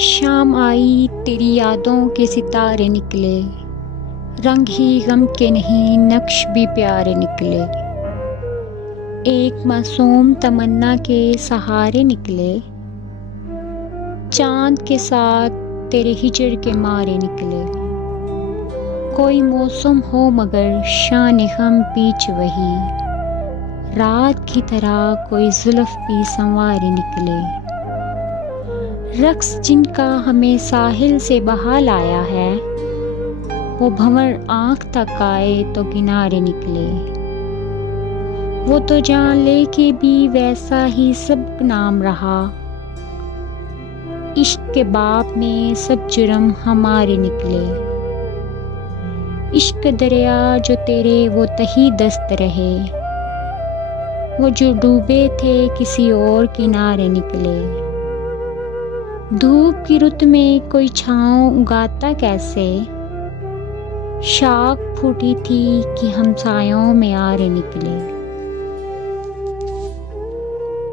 शाम आई तेरी यादों के सितारे निकले, रंग ही गम के नहीं नक्श भी प्यारे निकले। एक मासूम तमन्ना के सहारे निकले, चांद के साथ तेरे हिजर के मारे निकले। कोई मौसम हो मगर शान गम पीछ वही, रात की तरह कोई जुल्फ भी संवारे निकले। रक्स जिनका हमें साहिल से बहा लाया है, वो भंवर आँख तक आए तो किनारे निकले। वो तो जान लेके भी वैसा ही सब नाम रहा, इश्क के बाप में सब जुर्म हमारे निकले। इश्क दरिया जो तेरे वो तही दस्त रहे, वो जो डूबे थे किसी और किनारे निकले। धूप की रुत में कोई छाँव उगाता कैसे, शाख फूटी थी कि हमसायों में आरे निकले।